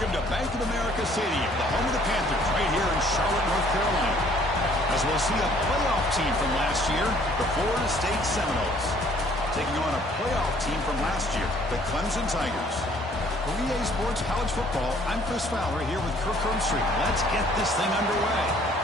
Welcome to Bank of America Stadium, the home of the Panthers, right here in Charlotte, North Carolina. As we'll see a playoff team from last year, the Florida State Seminoles, taking on a playoff team from last year, the Clemson Tigers. For EA Sports College Football, I'm Chris Fowler here with Kirk Herbstreit. Let's get this thing underway.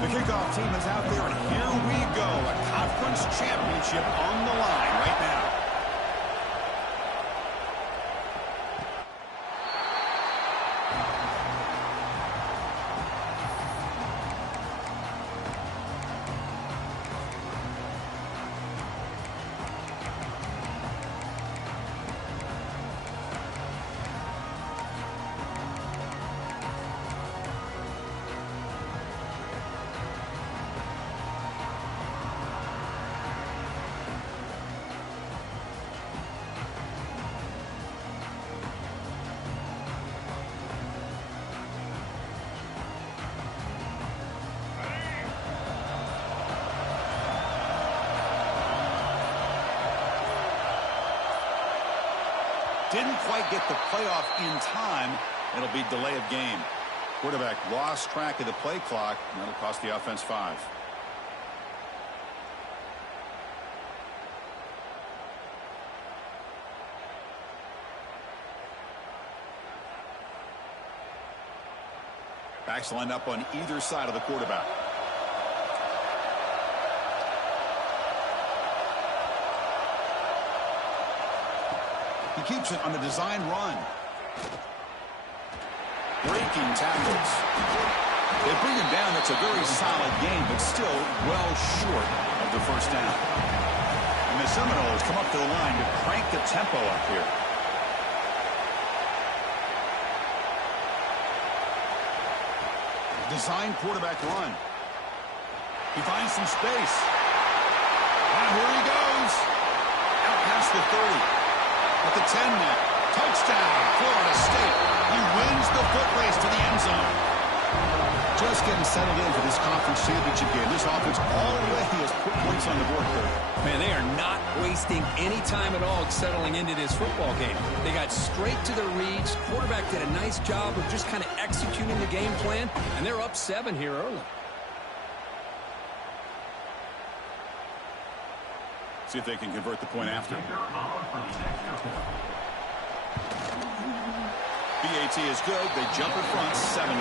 The kickoff team is out there, and here we go. A conference championship on the line right now. Didn't quite get the playoff in time. It'll be delay of game. Quarterback lost track of the play clock, and that'll cost the offense 5. Backs lined up on either side of the quarterback. He keeps it on the design run. Breaking tackles. They bring him down. That's a very solid game, but still well short of the first down. And the Seminoles come up to the line to crank the tempo up here. Design quarterback run. He finds some space. And here he goes. Out past the 30. At the 10 now. Touchdown, Florida State. He wins the foot race to the end zone. Just getting settled in for this conference championship game. This offense already has put points on the board, Kirk. Man, they are not wasting any time at all settling into this football game. They got straight to their reads. Quarterback did a nice job of just kind of executing the game plan, and they're up 7 here early. See if they can convert the point after. BAT is good. They jump in front, 7-0.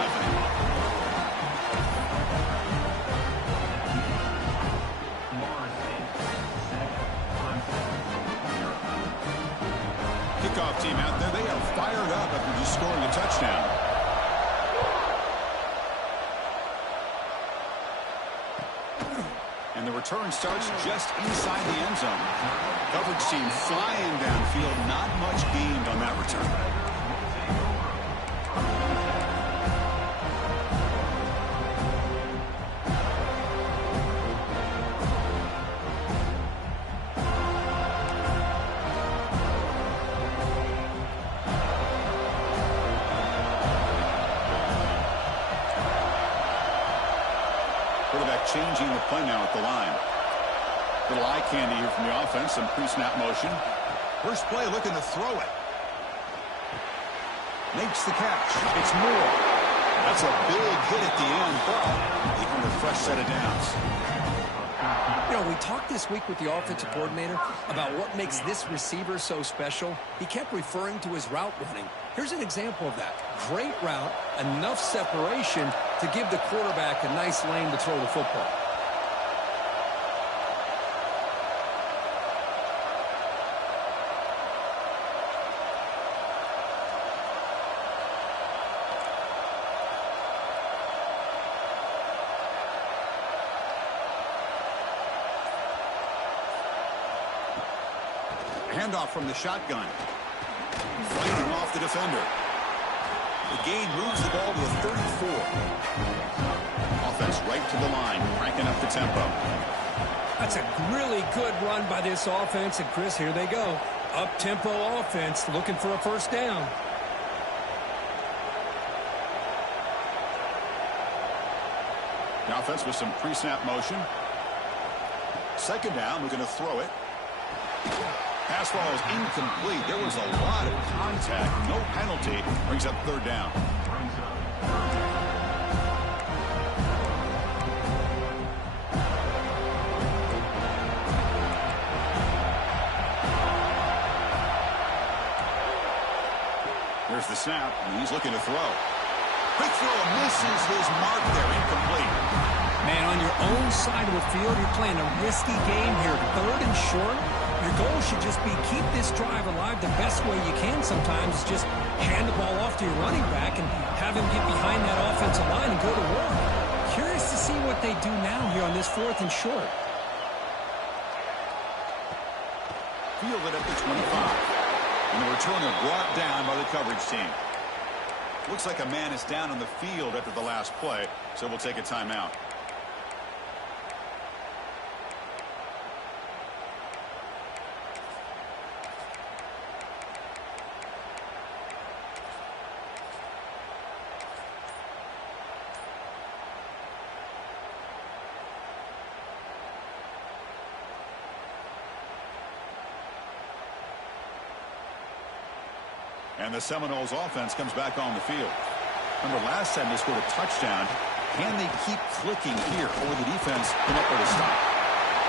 Kickoff team out there. They are fired up after just scoring a touchdown. And the return starts just inside the end zone. Coverage team flying downfield. Not much gained on that return. Quarterback changing the play now at the line. Little eye candy here from the offense. Some pre-snap motion. First play looking to throw it. Makes the catch. It's Moore. That's a big hit at the end, but he earned a fresh set of downs. You know, we talked this week with the offensive coordinator about what makes this receiver so special. He kept referring to his route running. Here's an example of that. Great route, enough separation to give the quarterback a nice lane to throw the football. Handoff from the shotgun. Fighting off the defender. The gain moves the ball to the 34. Offense right to the line, cranking up the tempo. That's a really good run by this offense. And, Chris, here they go. Up-tempo offense looking for a first down. The offense with some pre-snap motion. Second down, we're going to throw it. Pass ball is incomplete. There was a lot of contact. No penalty. Brings up third down. There's the snap, and he's looking to throw. Quick throw, misses his mark there, incomplete. Man, on your own side of the field, you're playing a risky game here. Third and short. Your goal should just be keep this drive alive the best way you can sometimes. Is just hand the ball off to your running back and have him get behind that offensive line and go to work. Curious to see what they do now here on this 4th and short. Fielded at the 25. And the returner brought down by the coverage team. Looks like a man is down on the field after the last play, so we'll take a timeout. And the Seminoles offense comes back on the field. Remember, last time they scored a touchdown. Can they keep clicking here, or the defense come up with a stop?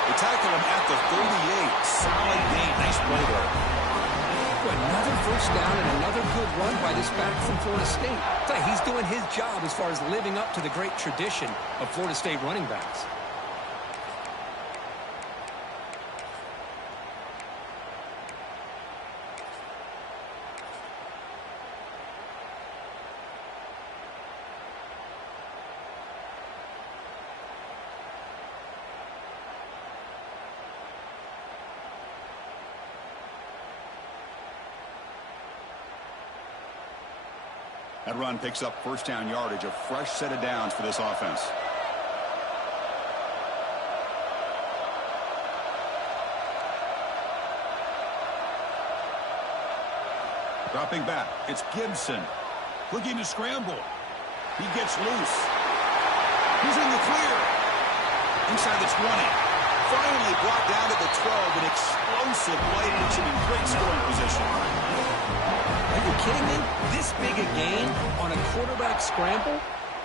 They tackle him at the 38. Solid gain. Nice play there. Another first down and another good run by this back from Florida State. He's doing his job as far as living up to the great tradition of Florida State running backs. That run picks up first down yardage, a fresh set of downs for this offense. Dropping back, it's Gibson. Looking to scramble. He gets loose. He's in the clear. Inside the 20. Finally brought down to the 12. An explosive play, puts him in great scoring position. Are you kidding me? This big a gain on a quarterback scramble?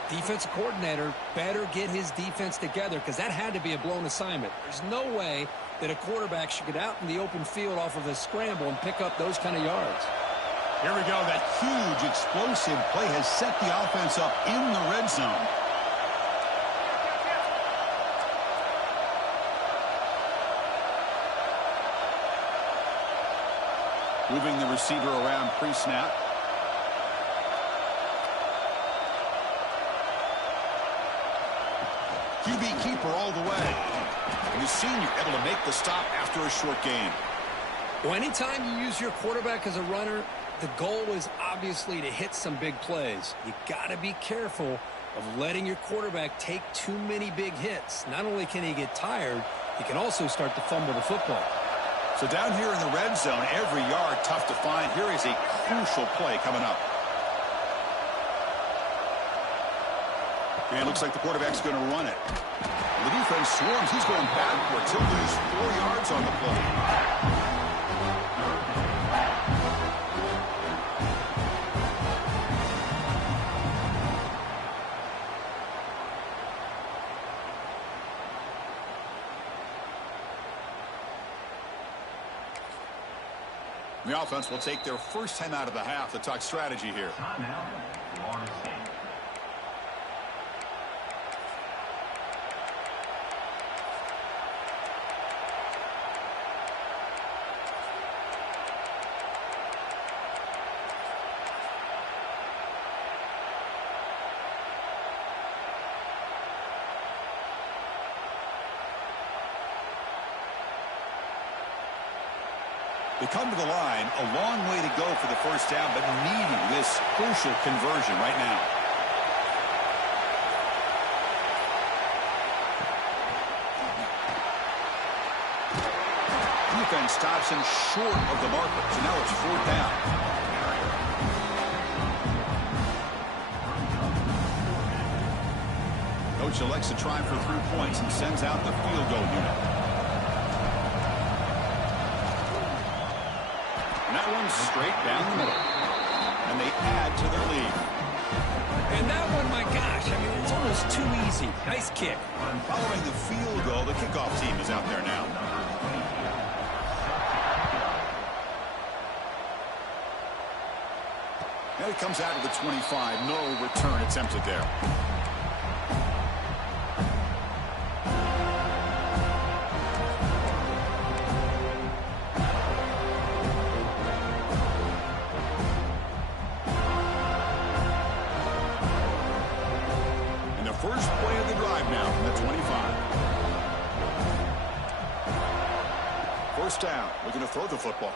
Defensive coordinator better get his defense together because that had to be a blown assignment. There's no way that a quarterback should get out in the open field off of a scramble and pick up those kind of yards. Here we go. That huge explosive play has set the offense up in the red zone. Moving the receiver around pre-snap. QB keeper all the way. And the senior able to make the stop after a short gain. Well, anytime you use your quarterback as a runner, the goal is obviously to hit some big plays. You got to be careful of letting your quarterback take too many big hits. Not only can he get tired, he can also start to fumble the football. So down here in the red zone, every yard tough to find. Here is a crucial play coming up. And it looks like the quarterback's going to run it. The defense swarms. He's going backwards. He'll lose 4 yards on the play. The offense will take their first time out of the half to talk strategy here. They come to the line, a long way to go for the first down, but needing this crucial conversion right now. Defense stops him short of the marker, so now it's 4th down. Coach elects to try for 3 points and sends out the field goal unit. And that one's straight down the middle. And they add to their lead. And that one, my gosh, I mean, it's almost too easy. Nice kick. Following the field goal, the kickoff team is out there now. And it comes out of the 25. No return attempted there. And the first play of the drive now from the 25. First down. Looking to throw the football.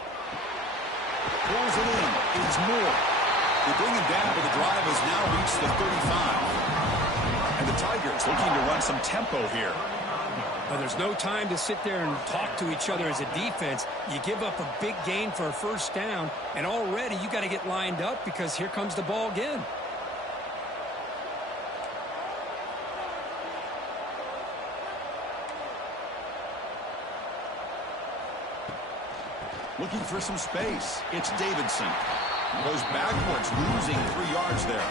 Pulls it in. It's Moore. They bring him down, but the drive has now reached the 35. And the Tigers looking to run some tempo here. Well, there's no time to sit there and talk to each other as a defense. You give up a big gain for a first down, and already you got to get lined up because here comes the ball again. Looking for some space. It's Davidson. Goes backwards, losing 3 yards there.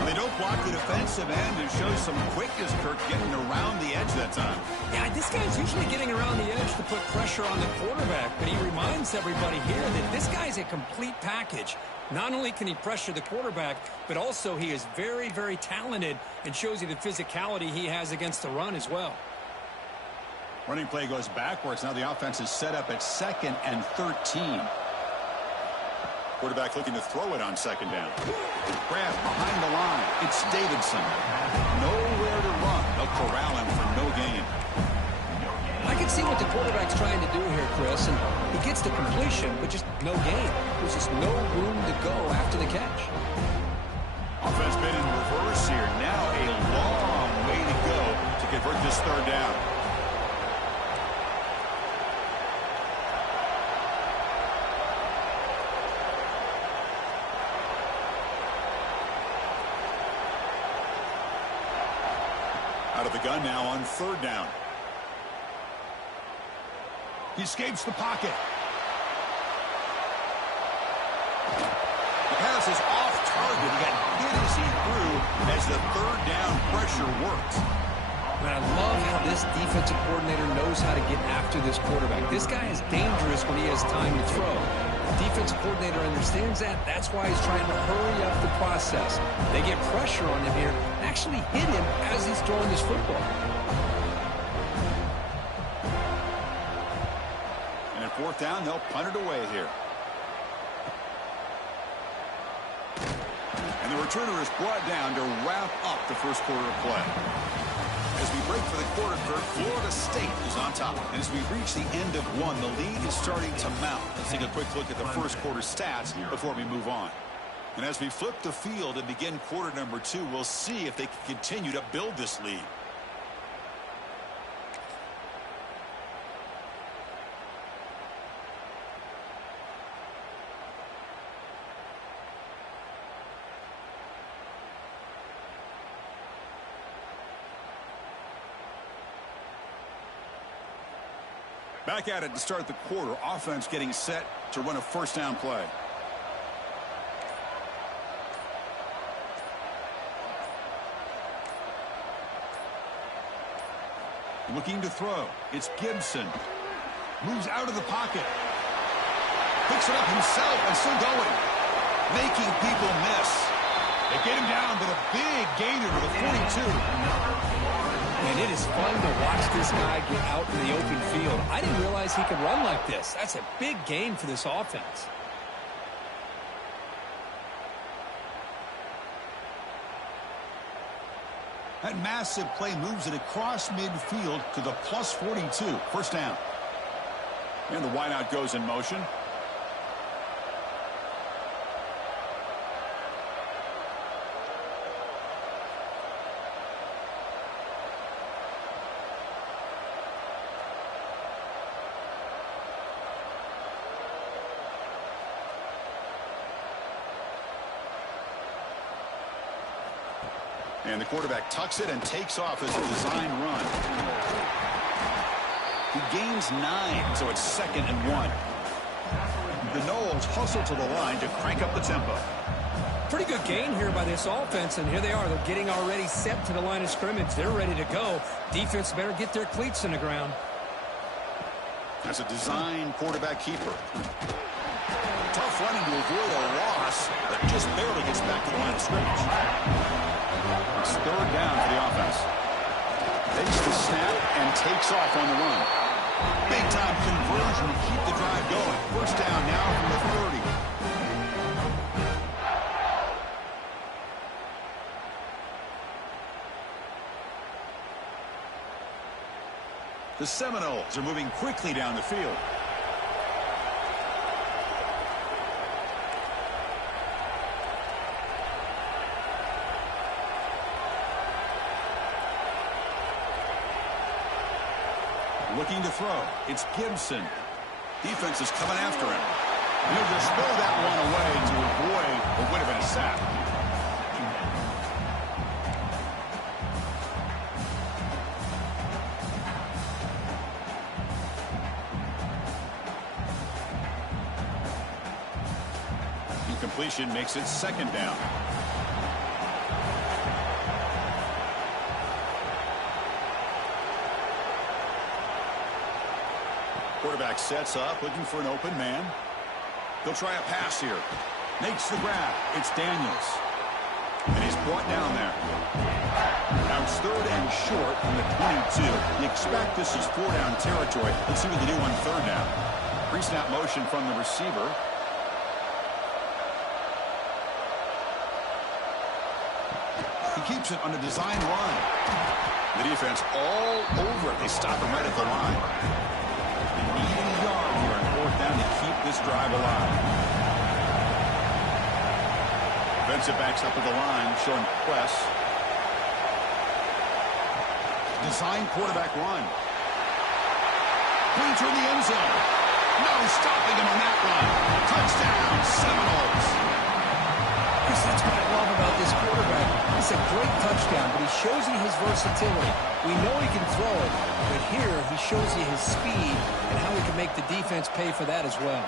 And they don't block the defensive end and shows some quickness, Kirk, getting around the edge that time. Yeah, this guy's usually getting around the edge to put pressure on the quarterback, but he reminds everybody here that this guy's a complete package. Not only can he pressure the quarterback, but also he is very, very talented and shows you the physicality he has against the run as well. Running play goes backwards. Now the offense is set up at 2nd and 13. Quarterback looking to throw it on 2nd down. Grab behind the line. It's Davidson. Nowhere to run. They'll corral him for no gain. I can see what the quarterback's trying to do here, Chris, and he gets the completion, but just no gain. There's just no room to go after the catch. Offense been in reverse here. Now a long way to go to convert this 3rd down. Out of the gun now on 3rd down. He escapes the pocket. The pass is off target. He got hit as he threw as the 3rd down pressure worked. And I love how this defensive coordinator knows how to get after this quarterback. This guy is dangerous when he has time to throw. The defensive coordinator understands that. That's why he's trying to hurry up the process. They get pressure on him here, actually hit him as he's throwing this football. And at 4th down, they'll punt it away here. And the returner is brought down to wrap up the first quarter of play. As we break for the quarter, Kirk, Florida State is on top. And as we reach the end of one, the lead is starting to mount. Let's take a quick look at the first quarter stats before we move on. And as we flip the field and begin quarter number 2, we'll see if they can continue to build this lead. Back at it to start the quarter. Offense getting set to run a first down play. Looking to throw. It's Gibson. Moves out of the pocket. Picks it up himself and still going. Making people miss. They get him down, but a big gainer to the 42. And it is fun to watch this guy get out in the open field. I didn't realize he could run like this. That's a big gain for this offense. That massive play moves it across midfield to the +42. First down. And the wideout goes in motion. And the quarterback tucks it and takes off as a design run. He gains 9, so it's 2nd and 1. The Noles hustle to the line to crank up the tempo. Pretty good gain here by this offense, and here they are. They're getting already set to the line of scrimmage. They're ready to go. Defense better get their cleats in the ground. That's a design quarterback keeper. Tough running to avoid a loss, but just barely gets back to the line of scrimmage. It's 3rd down for the offense. Takes the snap and takes off on the run. Big-time conversion to keep the drive going. 1st down now from the 30. The Seminoles are moving quickly down the field. Looking to throw. It's Gibson. Defense is coming after him. And he'll just throw that one away to avoid what would have been a sack. Incompletion makes it 2nd down. Quarterback sets up, looking for an open man. He'll try a pass here. Makes the grab. It's Daniels. And he's brought down there. Now it's 3rd and short from the 22. You expect this is 4-down territory. Let's see what they do on 3rd down. Pre-snap motion from the receiver. He keeps it on a design run. The defense all over it. They stop him right at the line. They need a yard here on 4th down to keep this drive alive. Defensive backs up at the line, showing press. Design quarterback run. Pointer in the end zone. No stopping him on that run. Touchdown, Seminoles. Chris, that's what I love about this quarterback. It's a great touchdown, but he shows you his versatility. We know he can throw it, but here he shows you his speed and how he can make the defense pay for that as well.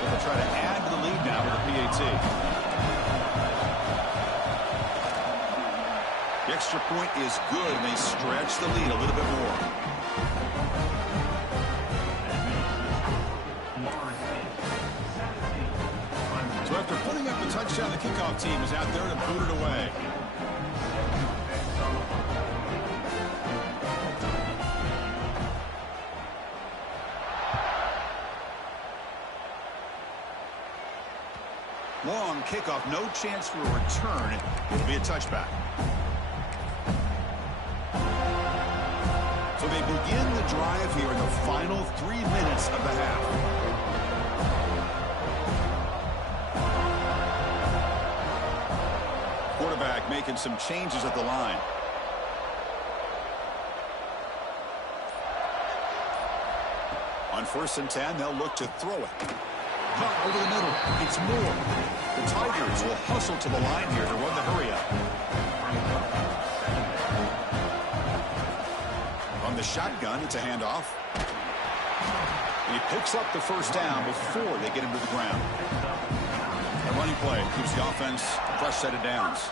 They'll try to add to the lead now with a PAT. The extra point is good, and they stretch the lead a little bit more. So after putting up the touchdown, the kickoff team is out there to boot it away. Long kickoff, no chance for a return. It'll be a touchback. So they begin the drive here in the final 3 minutes of the half. Quarterback making some changes at the line. On 1st and 10, they'll look to throw it. Caught over the middle. It's Moore. The Tigers will hustle to the line here to run the hurry up. On the shotgun, it's a handoff. And he picks up the 1st down before they get him to the ground. A running play keeps the offense a fresh set of downs.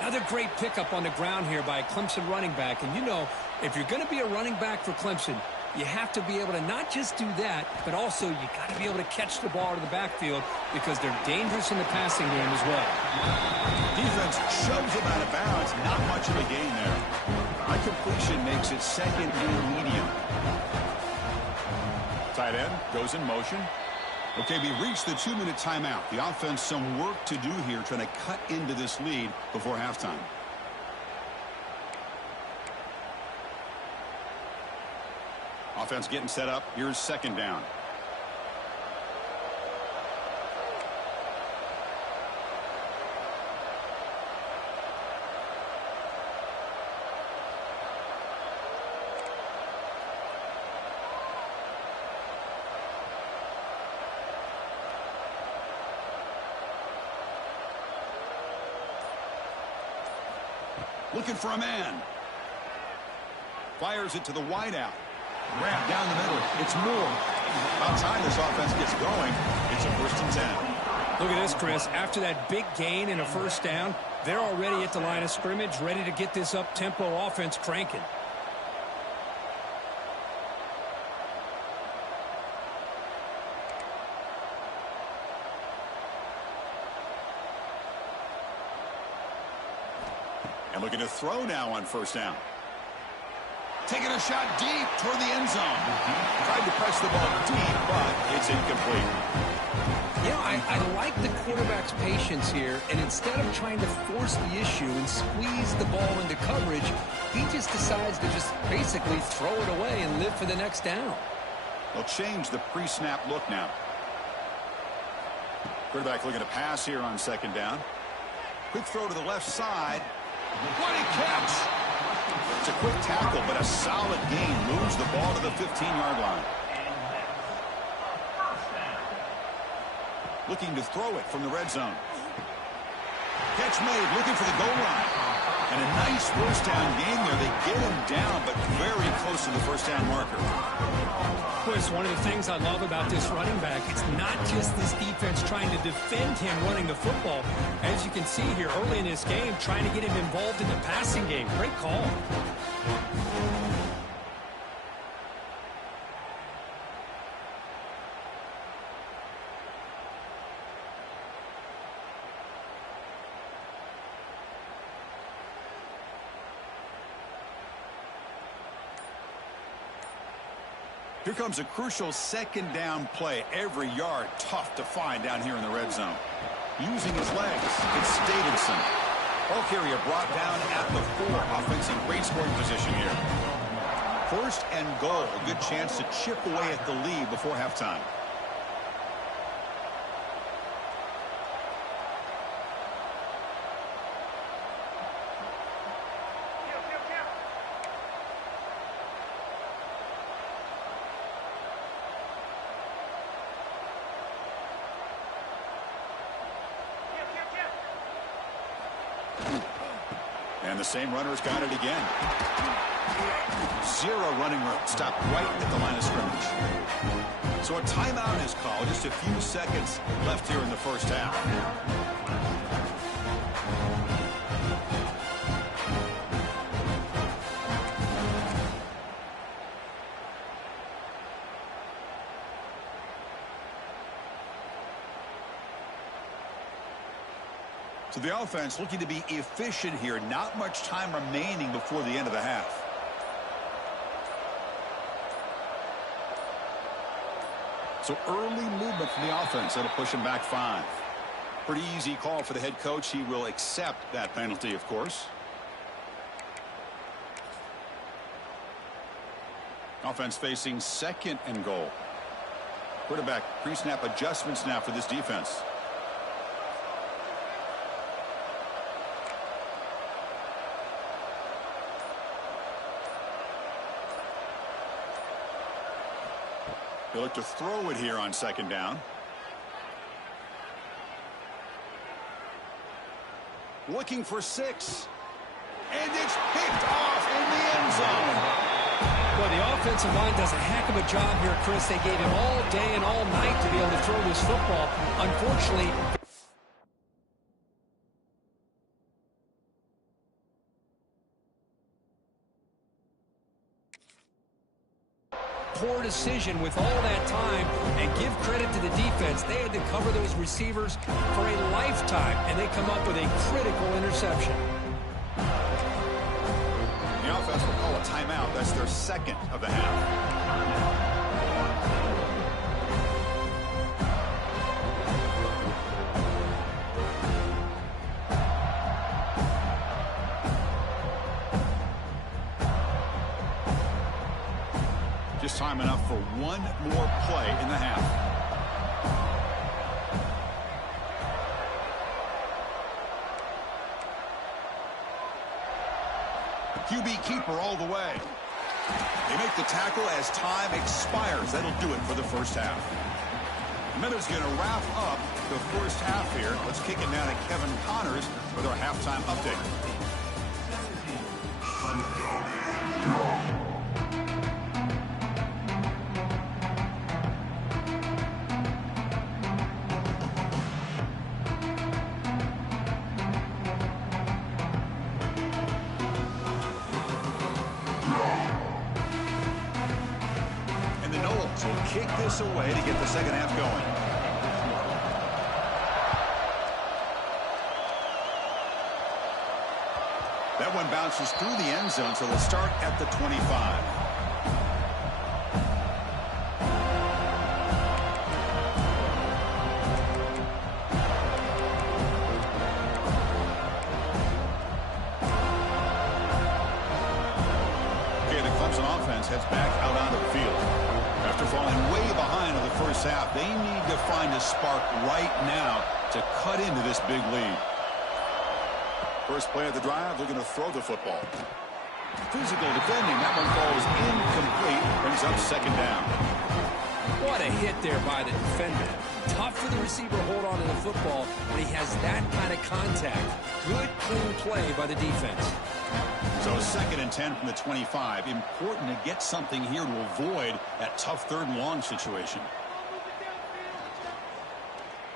Another great pickup on the ground here by a Clemson running back. And you know, if you're going to be a running back for Clemson, you have to be able to not just do that, but also you got to be able to catch the ball to the backfield because they're dangerous in the passing game as well. Defense shoves him out of bounds. Not much of a gain there. High completion makes it 2nd and medium. Tight end goes in motion. Okay, we reached the 2-minute timeout. The offense some work to do here trying to cut into this lead before halftime. Offense getting set up. Here's second down. Looking for a man. Fires it to the wideout. Grab down the middle. It's Moore. About time this offense gets going. It's a 1st and 10. Look at this, Chris. After that big gain and a first down, they're already at the line of scrimmage, ready to get this up-tempo offense cranking. And looking to throw now on 1st down. Taking a shot deep toward the end zone. Tried to press the ball deep, but it's incomplete. You know, I like the quarterback's patience here, and instead of trying to force the issue and squeeze the ball into coverage, he just decides to just basically throw it away and live for the next down. They'll change the pre-snap look now. Quarterback looking to pass here on 2nd down. Quick throw to the left side. What a catch! It's a quick tackle, but a solid gain moves the ball to the 15-yard line. Looking to throw it from the red zone. Catch made, looking for the goal line. And a nice 1st down gain there. They get him down, but very close to the 1st down marker. Chris, one of the things I love about this running back, it's not just this defense trying to defend him running the football. As you can see here early in this game, trying to get him involved in the passing game. Great call. Here comes a crucial 2nd down play. Every yard tough to find down here in the red zone. Using his legs, it's Davidson. Ball carrier brought down at the 4. Offense in great scoring position here. 1st and goal. A good chance to chip away at the lead before halftime. And the same runner's got it again. 0 running room. Stopped right at the line of scrimmage. So a timeout is called. Just a few seconds left here in the 1st half. So the offense looking to be efficient here. Not much time remaining before the end of the half. So early movement from the offense. That'll push him back 5. Pretty easy call for the head coach. He will accept that penalty, of course. Offense facing 2nd and goal. Quarterback pre-snap adjustments now for this defense. They look to throw it here on 2nd down. Looking for 6. And it's picked off in the end zone. Well, the offensive line does a heck of a job here, Chris. They gave him all day and all night to be able to throw this football. Unfortunately, poor decision with all that time, and give credit to the defense. They had to cover those receivers for a lifetime, and they come up with a critical interception. The offense will call a timeout. That's their 2nd of the half. Just time enough for one more play in the half. QB keeper all the way. They make the tackle as time expires. That'll do it for the first half. Miller's going to wrap up the first half here. Let's kick it down to Kevin Connors with our halftime update. Will kick this away to get the second half going. That one bounces through the end zone, so they'll start at the 25. Okay, the Clemson offense heads back out onto the field. After falling way behind in the first half, they need to find a spark right now to cut into this big lead. First play of the drive, they're going to throw the football. Physical defending. That one falls incomplete. Brings up second down. What a hit there by the defender. Tough for the receiver to hold on to the football when he has that kind of contact. Good, clean play by the defense. So 2nd and 10 from the 25. Important to get something here to avoid that tough 3rd and long situation.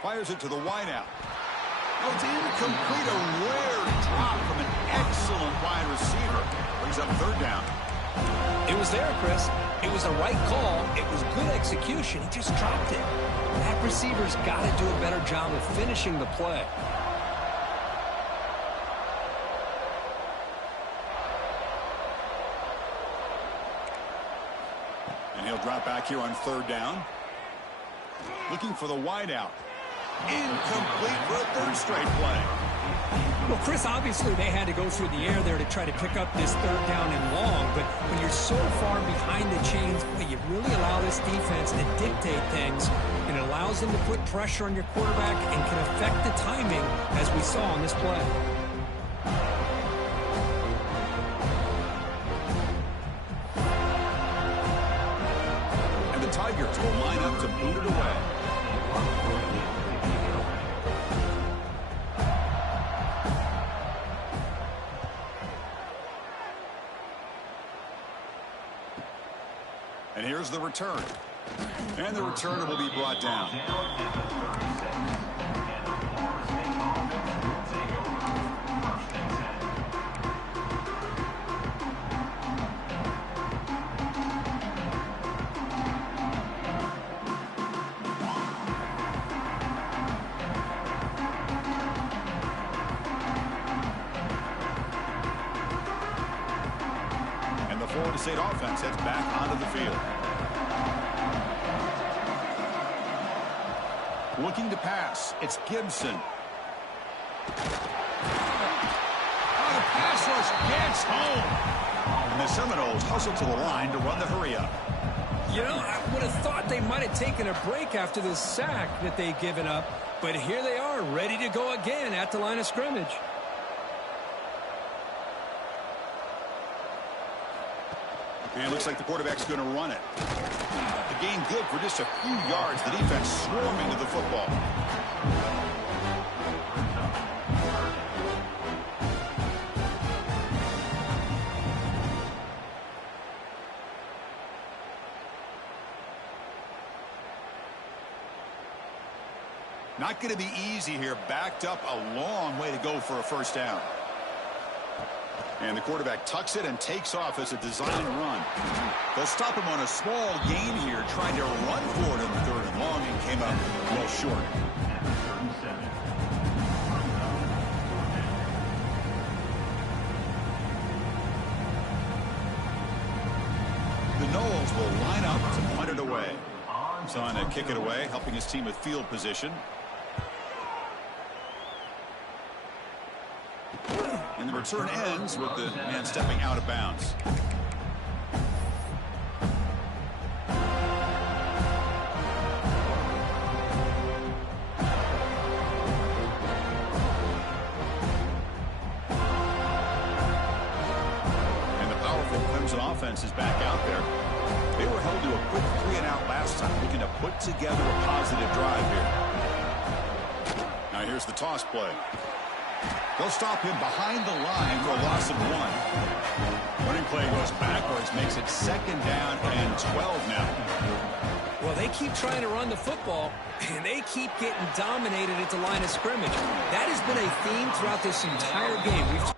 Fires it to the wideout. Oh, it's incomplete. A rare drop from an excellent wide receiver. Brings up 3rd down. It was there, Chris. It was the right call. It was good execution. He just dropped it. That receiver's got to do a better job of finishing the play. He'll drop back here on 3rd down. Looking for the wideout. Incomplete for a 3rd straight play. Well, Chris, obviously they had to go through the air there to try to pick up this 3rd down and long, but when you're so far behind the chains, you really allow this defense to dictate things, and it allows them to put pressure on your quarterback and can affect the timing, as we saw on this play. Tigers will line up to boot it away. And here's the return. And the returner will be brought down. Florida State offense heads back onto the field. Looking to pass. It's Gibson. Oh, the pass rush gets home. And the Seminoles hustle to the line to run the hurry-up. You know, I would have thought they might have taken a break after the sack that they'd given up. But here they are, ready to go again at the line of scrimmage. And it looks like the quarterback's going to run it. The gain good for just a few yards. The defense swarming to the football. Not going to be easy here. Backed up a long way to go for a 1st down. And the quarterback tucks it and takes off as a design run. They'll stop him on a small gain here, trying to run for it in the 3rd and long, and came up well short. The Noles will line up to punt it away. He's on to kick it away, helping his team with field position. And the return ends with the man stepping out of bounds. offense is back out there. They were held to a quick 3-and-out last time, looking to put together a positive drive here. Now here's the toss play. They'll stop him behind the line for a loss of 1. Running play goes backwards, makes it 2nd down and 12 now. Well, they keep trying to run the football, and they keep getting dominated at the line of scrimmage. That has been a theme throughout this entire game.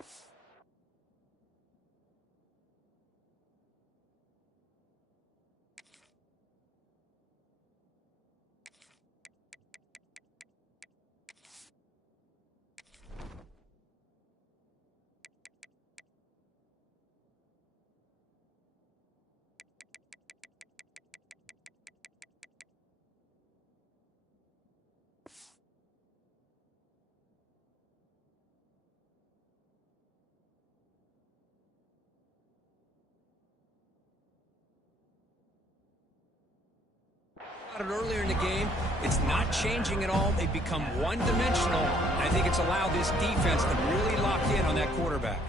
Earlier in the game, it's not changing at all. They've become one-dimensional, and I think it's allowed this defense to really lock in on that quarterback.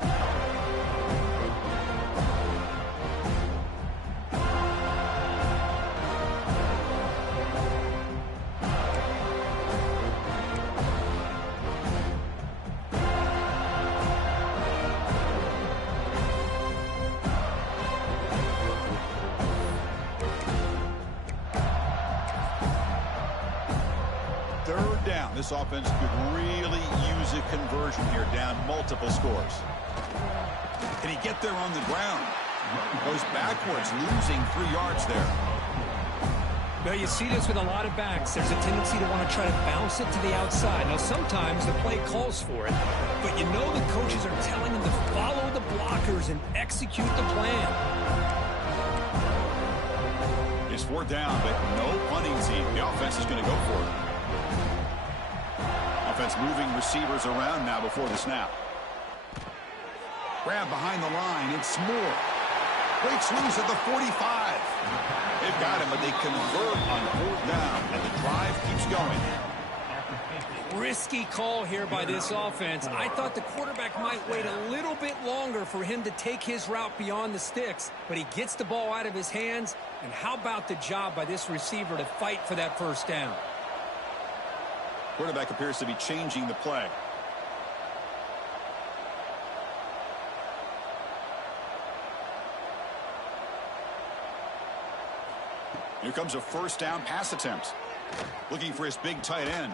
This offense could really use a conversion here, down multiple scores. Can he get there on the ground? Goes backwards, losing 3 yards there. Well, you see this with a lot of backs. There's a tendency to want to try to bounce it to the outside. Now, sometimes the play calls for it, but you know the coaches are telling them to follow the blockers and execute the plan. It's 4th down, but no punting team. The offense is going to go for it. Offense moving receivers around now before the snap. Grab behind the line. It's Moore. Breaks loose at the 45. They've got him, but they convert on 4th down, and the drive keeps going. Risky call here by this offense. I thought the quarterback might wait a little bit longer for him to take his route beyond the sticks, but he gets the ball out of his hands. And how about the job by this receiver to fight for that 1st down? Quarterback appears to be changing the play. Here comes a 1st down pass attempt. Looking for his big tight end.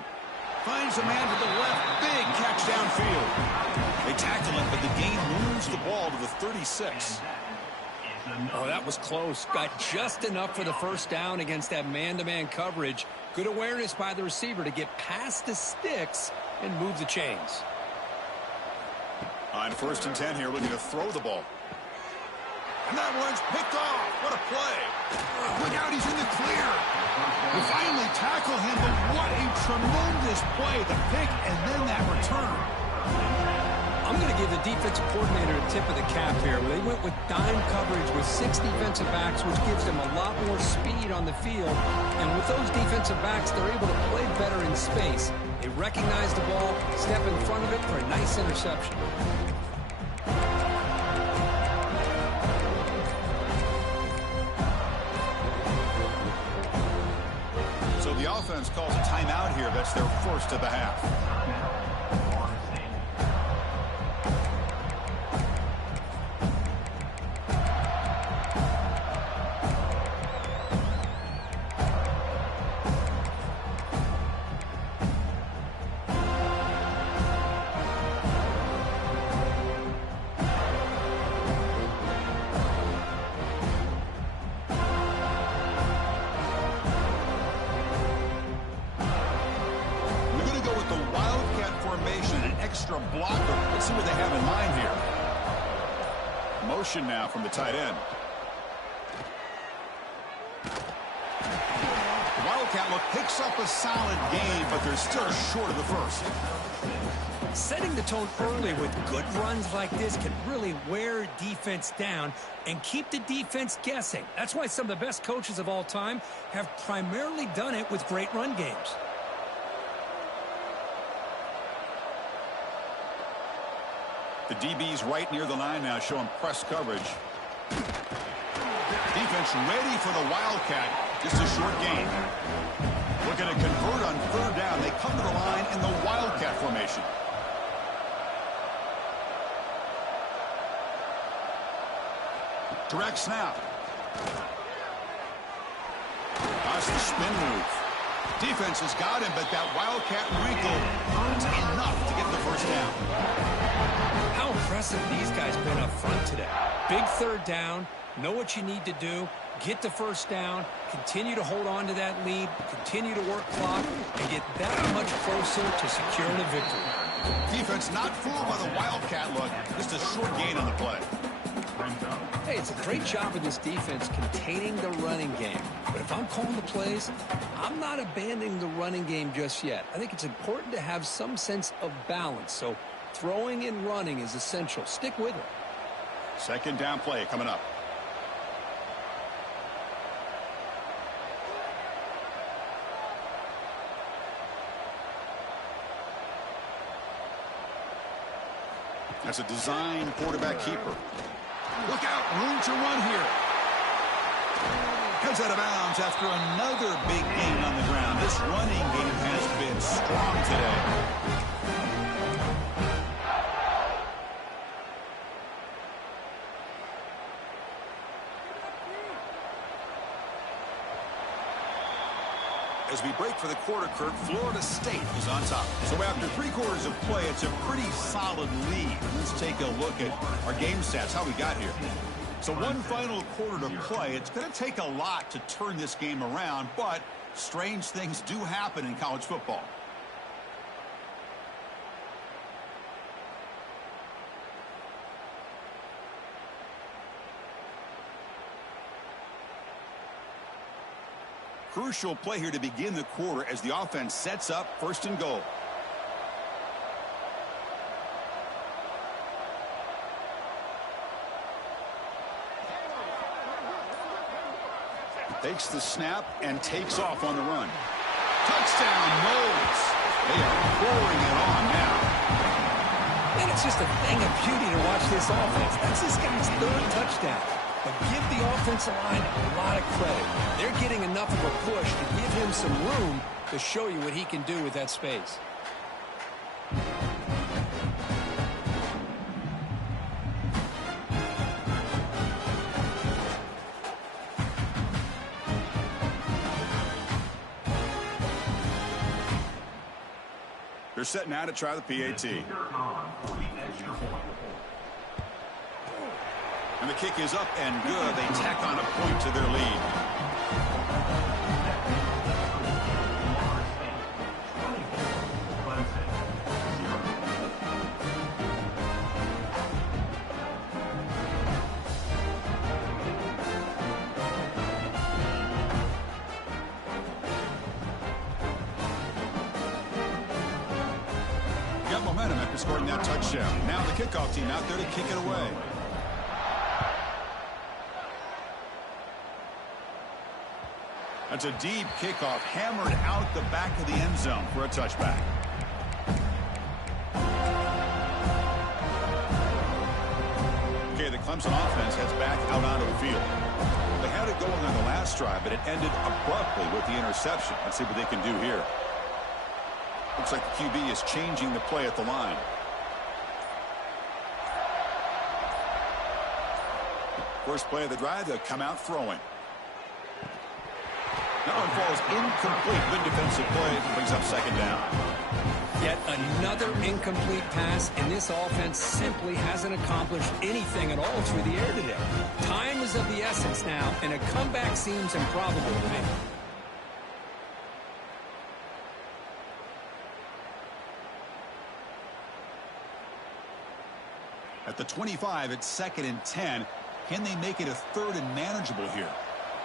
Finds a man to the left. Big catch downfield. They tackle him, but the gain moves the ball to the 36. Oh, that was close. Got just enough for the 1st down against that man-to-man coverage. Good awareness by the receiver to get past the sticks and move the chains. On 1st and 10 here, looking to throw the ball. And that one's picked off. What a play. Look out, he's in the clear. We finally tackle him, but what a tremendous play. The pick and then that return. I'm going to give the defensive coordinator a tip of the cap here. They went with dime coverage with 6 defensive backs, which gives them a lot more speed on the field. And with those defensive backs, they're able to play better in space. They recognize the ball, step in front of it for a nice interception. So the offense calls a timeout here. That's their 1st of the half. Blocker. Let's see what they have in mind here. Motion now from the tight end. The Wildcat look picks up a solid game, but they're still short of the 1st. Setting the tone early with good runs like this can really wear defense down and keep the defense guessing. That's why some of the best coaches of all time have primarily done it with great run games. The DB's right near the line now, showing press coverage. defense ready for the Wildcat. Just a short gain. Looking to convert on third down. They come to the line in the Wildcat formation. Direct snap. That's the spin move. Defense has got him, but that Wildcat wrinkle earns enough to get the first down. How impressive these guys been up front today. Big third down. Know what you need to do. Get the first down. Continue to hold on to that lead. Continue to work clock and get that much closer to securing a victory. Defense not fooled by the Wildcat look. Just a short gain on the play. Hey, it's a great job of this defense containing the running game. But if I'm calling the plays, I'm not abandoning the running game just yet. I think it's important to have some sense of balance. So throwing and running is essential. Stick with it. Second down play coming up. That's a design quarterback keeper. Look out, room to run here. Cuts out of bounds after another big gain on the ground. This running game has been strong today. As we break for the quarter, Kirk, Florida State is on top. So after 3 quarters of play, it's a pretty solid lead. Let's take a look at our game stats, how we got here. So one final quarter to play. It's going to take a lot to turn this game around, but strange things do happen in college football. Crucial play here to begin the quarter as the offense sets up first and goal. Takes the snap and takes off on the run. Touchdown, Moles. They are pouring it on now. And it's just a thing of beauty to watch this offense. That's this guy's 3rd touchdown. But give the offensive line a lot of credit. They're getting enough of a push to give him some room to show you what he can do with that space. They're set now to try the PAT. And the kick is up and good. They tack on a point to their lead. Got momentum after scoring that touchdown. Now the kickoff team out there to kick it away. That's a deep kickoff, hammered out the back of the end zone for a touchback. Okay, the Clemson offense heads back out onto the field. They had it going on the last drive, but it ended abruptly with the interception. Let's see what they can do here. Looks like the QB is changing the play at the line. First play of the drive, they'll come out throwing. That one falls incomplete. Good defensive play. Brings up second down. Yet another incomplete pass, and this offense simply hasn't accomplished anything at all through the air today. Time is of the essence now, and a comeback seems improbable to me. At the 25, it's 2nd and 10. Can they make it a 3rd and manageable here?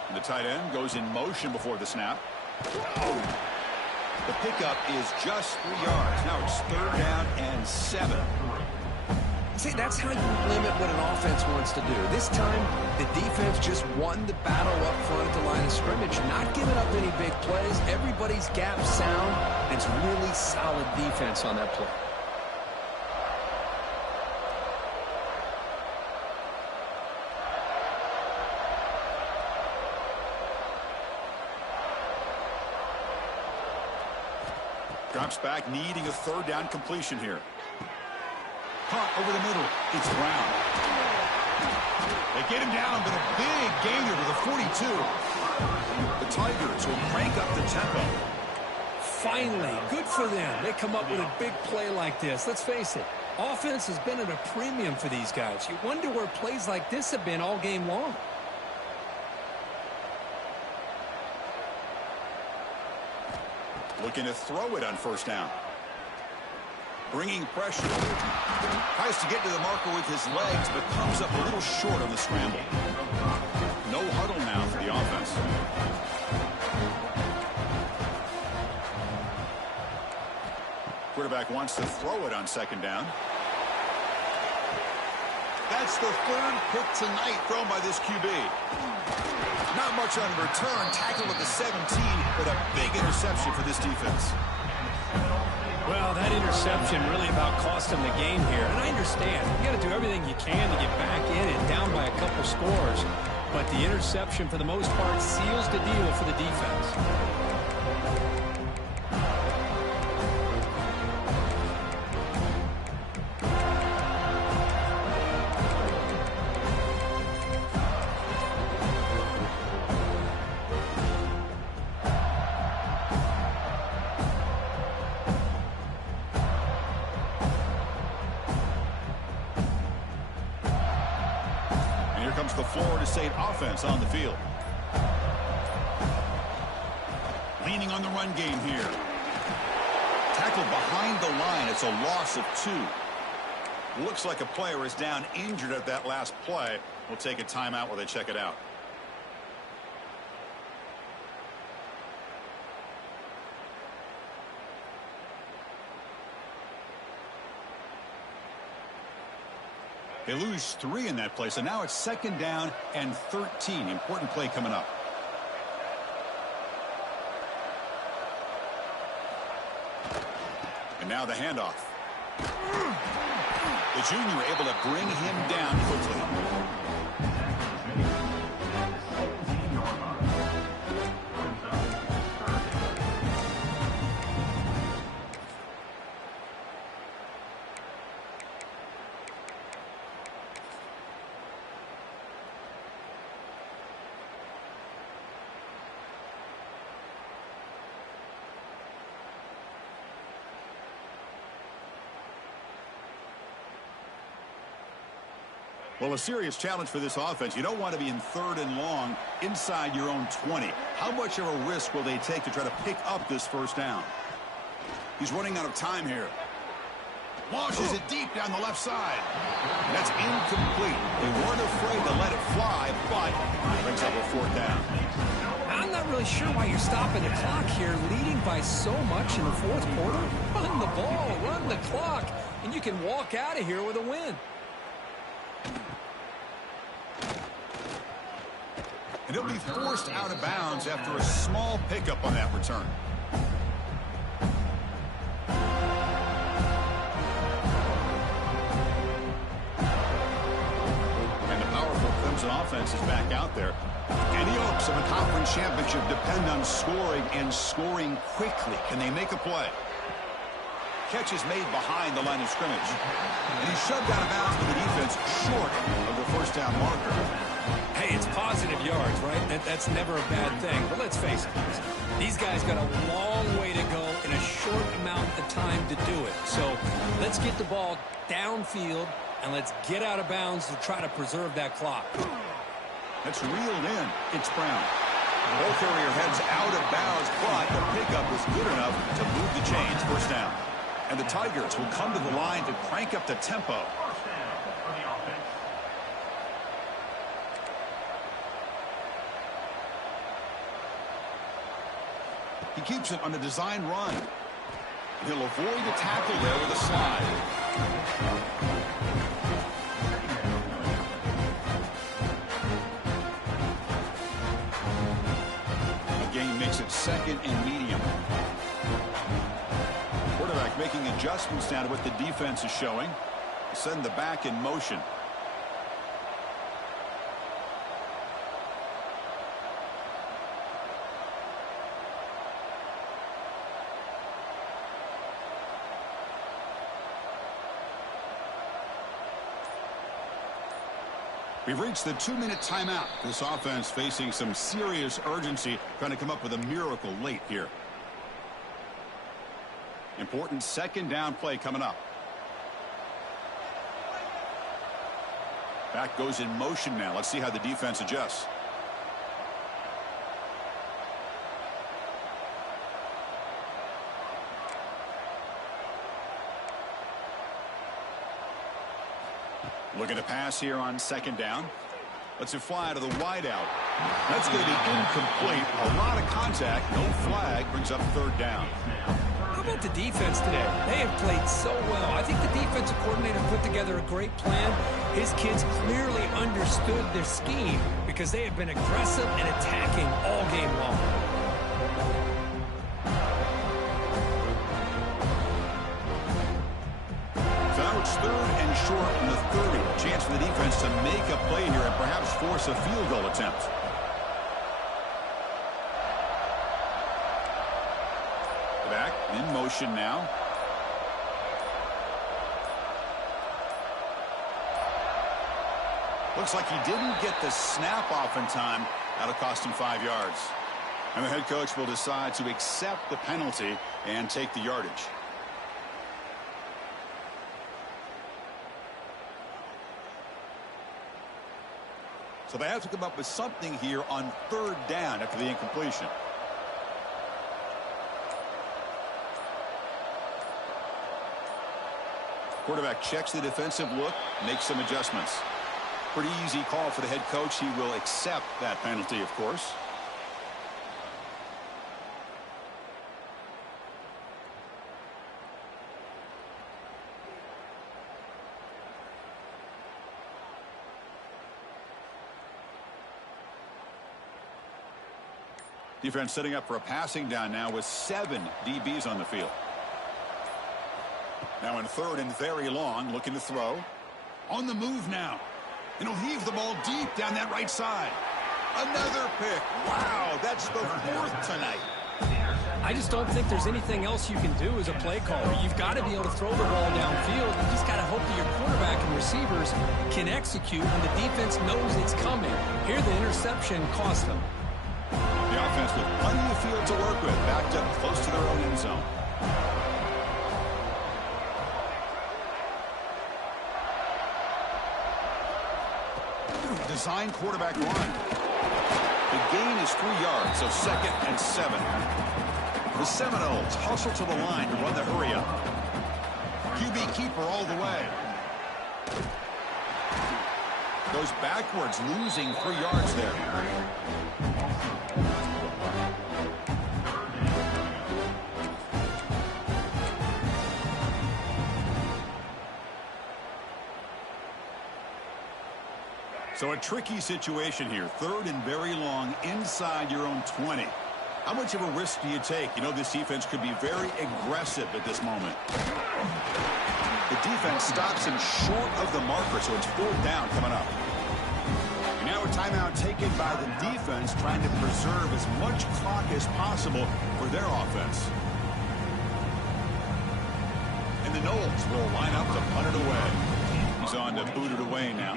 And the tight end goes in motion before the snap. The pickup is just 3 yards. Now it's 3rd down and 7. See, that's how you limit what an offense wants to do. This time, the defense just won the battle up front at the line of scrimmage, not giving up any big plays. Everybody's gap sound. It's really solid defense on that play. Drops back, needing a third down completion here. Caught over the middle. It's Brown. They get him down, but a big gainer to the 42. The Tigers will crank up the tempo. Finally, good for them. They come up with a big play like this. Let's face it, offense has been at a premium for these guys. You wonder where plays like this have been all game long. Looking to throw it on first down. Bringing pressure. Tries to get to the marker with his legs, but comes up a little short on the scramble. No huddle now for the offense. Quarterback wants to throw it on second down. That's the third pick tonight thrown by this QB. Not much on return. Tackled at the 17, but a big interception for this defense. Well, that interception really about cost them the game here. And I understand. You got to do everything you can to get back in and down by a couple scores. But the interception, for the most part, seals the deal for the defense. Comes the Florida State offense on the field. Leaning on the run game here. Tackled behind the line. It's a loss of 2. Looks like a player is down injured at that last play. We'll take a timeout while they check it out. They lose 3 in that play, so now it's second down and 13. Important play coming up. And now the handoff. The junior able to bring him down quickly. Well, a serious challenge for this offense. You don't want to be in 3rd and long inside your own 20. How much of a risk will they take to try to pick up this first down? He's running out of time here. Launches it deep down the left side. That's incomplete. They weren't afraid to let it fly, but brings up a 4th down. I'm not really sure why you're stopping the clock here, leading by so much in the 4th quarter. Run the ball, run the clock, and you can walk out of here with a win. And he'll be forced out of bounds after a small pickup on that return. And the powerful Clemson offense is back out there. And the hopes of a conference championship depend on scoring and scoring quickly. Can they make a play? Catch is made behind the line of scrimmage. And he's shoved out of bounds by the defense short of the first down marker. Hey, it's positive yards, right? That's never a bad thing. But let's face it, these guys got a long way to go in a short amount of time to do it. So let's get the ball downfield, and let's get out of bounds to try to preserve that clock. That's reeled in. It's Brown. The ball carrier heads out of bounds, but the pickup was good enough to move the chains. First down. And the Tigers will come to the line to crank up the tempo. He keeps it on a design run. He'll avoid the tackle there with a slide. Again, makes it 2nd and medium. Quarterback making adjustments now to what the defense is showing. Send the back in motion. We've reached the 2-minute timeout. This offense facing some serious urgency, trying to come up with a miracle late here. Important second down play coming up. Back goes in motion now. Let's see how the defense adjusts. Looking to pass here on second down. Let's fly to the wideout. That's going to be incomplete. A lot of contact. No flag. Brings up third down. How about the defense today? They have played so well. I think the defensive coordinator put together a great plan. His kids clearly understood their scheme because they have been aggressive and attacking all game long. It's third and short in the 30. A chance for the defense to make a play here and perhaps force a field goal attempt. Back in motion now. Looks like he didn't get the snap off in time. That'll cost him 5 yards. And the head coach will decide to accept the penalty and take the yardage. So they have to come up with something here on third down after the incompletion. Quarterback checks the defensive look, makes some adjustments. Pretty easy call for the head coach. He will accept that penalty, of course. Defense setting up for a passing down now with 7 DBs on the field. Now in third and very long, looking to throw. On the move now. And he'll heave the ball deep down that right side. Another pick. Wow, that's the 4th tonight. I just don't think there's anything else you can do as a play caller. You've got to be able to throw the ball downfield. You just got to hope that your quarterback and receivers can execute when the defense knows it's coming. Here the interception cost them. The offense with plenty of field to work with, backed up close to their own end zone. Design quarterback run. The gain is 3 yards, so 2nd and 7. The Seminoles hustle to the line to run the hurry up. QB keeper all the way. Goes backwards, losing 3 yards there. So a tricky situation here. Third and very long inside your own 20. How much of a risk do you take? You know, this defense could be very aggressive at this moment. The defense stops him short of the marker, so it's 4th down coming up. And now a timeout taken by the defense, trying to preserve as much clock as possible for their offense. And the Noles will line up to punt it away. He's on to boot it away now.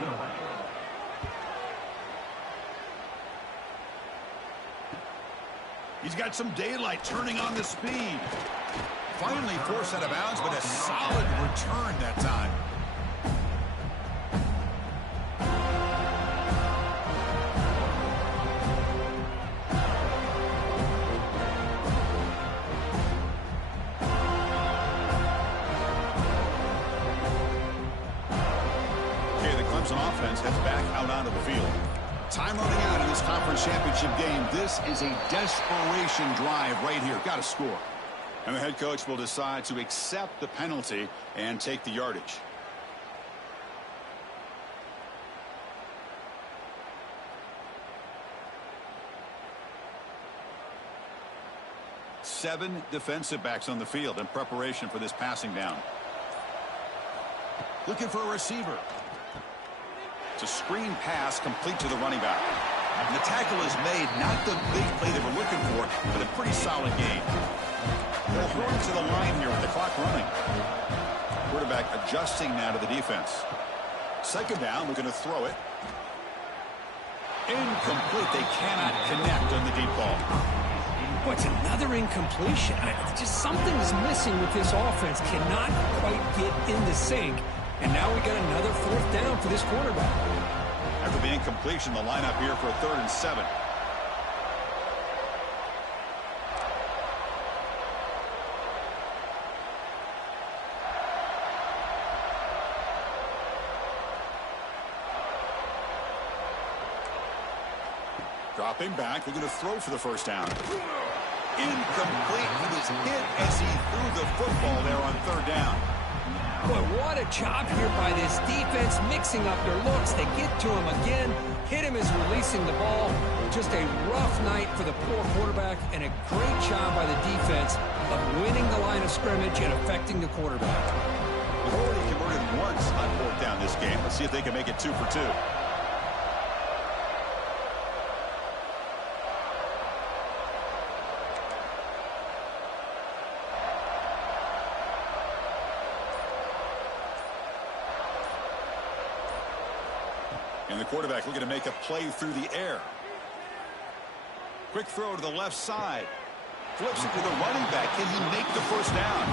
He's got some daylight, turning on the speed. Finally forced out of bounds, but a solid return that time. Okay, the Clemson offense heads back out onto the field. Time running out in this conference championship game. This is a desperation drive right here. Got to score. And the head coach will decide to accept the penalty and take the yardage. Seven defensive backs on the field in preparation for this passing down. Looking for a receiver. It's a screen pass complete to the running back. And the tackle is made, not the big play they were looking for, but a pretty solid gain. They'll throw it to the line here with the clock running. Quarterback adjusting now to the defense. Second down, looking to throw it. Incomplete. They cannot connect on the deep ball. Boy, it's another incompletion. Just something's missing with this offense. Cannot quite get into sync. And now we got another fourth down for this quarterback. After the incompletion, the lineup here for a 3rd and 7. Dropping back, they're going to throw for the first down. Incomplete. He was hit as he threw the football there on 3rd down. Boy, what a job here by this defense, mixing up their looks. They get to him again, hit him as releasing the ball. Just a rough night for the poor quarterback, and a great job by the defense of winning the line of scrimmage and affecting the quarterback. They've already converted once on 4th down this game. Let's see if they can make it 2 for 2. And the quarterback looking to make a play through the air. Quick throw to the left side. Flips it to the running back. Can he make the first down?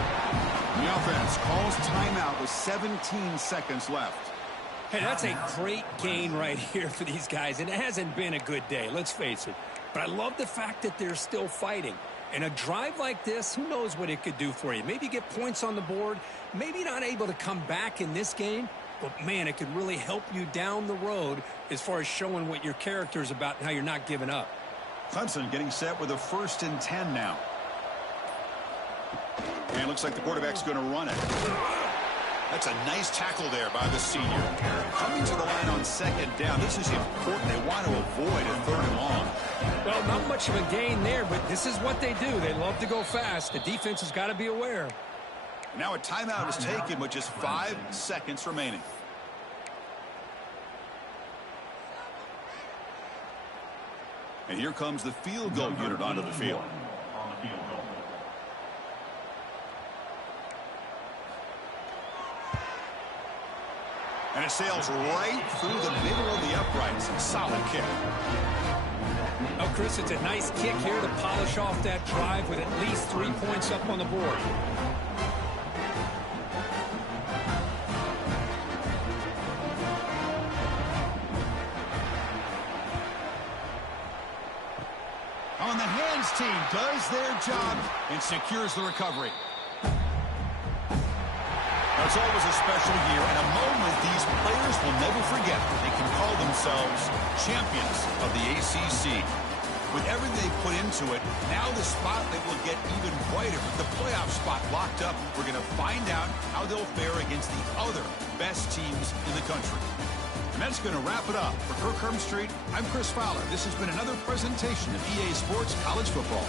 The offense calls timeout with 17 seconds left. Hey, that's a great gain right here for these guys. And it hasn't been a good day, let's face it. But I love the fact that they're still fighting. And a drive like this, who knows what it could do for you. Maybe get points on the board. Maybe not able to come back in this game. But, man, it could really help you down the road as far as showing what your character is about and how you're not giving up. Clemson getting set with a 1st and 10 now. And looks like the quarterback's going to run it. That's a nice tackle there by the senior. Coming to the line on 2nd down. This is important. They want to avoid a 3rd and long. Well, not much of a gain there, but this is what they do. They love to go fast. The defense has got to be aware. Now a timeout is taken with just 5 seconds remaining. And here comes the field goal unit onto the field. And it sails right through the middle of the uprights. Solid kick. Oh, Chris, it's a nice kick here to polish off that drive with at least 3 points up on the board. On the hands team does their job and secures the recovery. Now, it's always a special year and a moment these players will never forget. They can call themselves champions of the ACC. With everything they put into it, now the spotlight will get even brighter. With the playoff spot locked up, we're going to find out how they'll fare against the other best teams in the country. And that's going to wrap it up. For Kirk Street, I'm Chris Fowler. This has been another presentation of EA Sports College Football.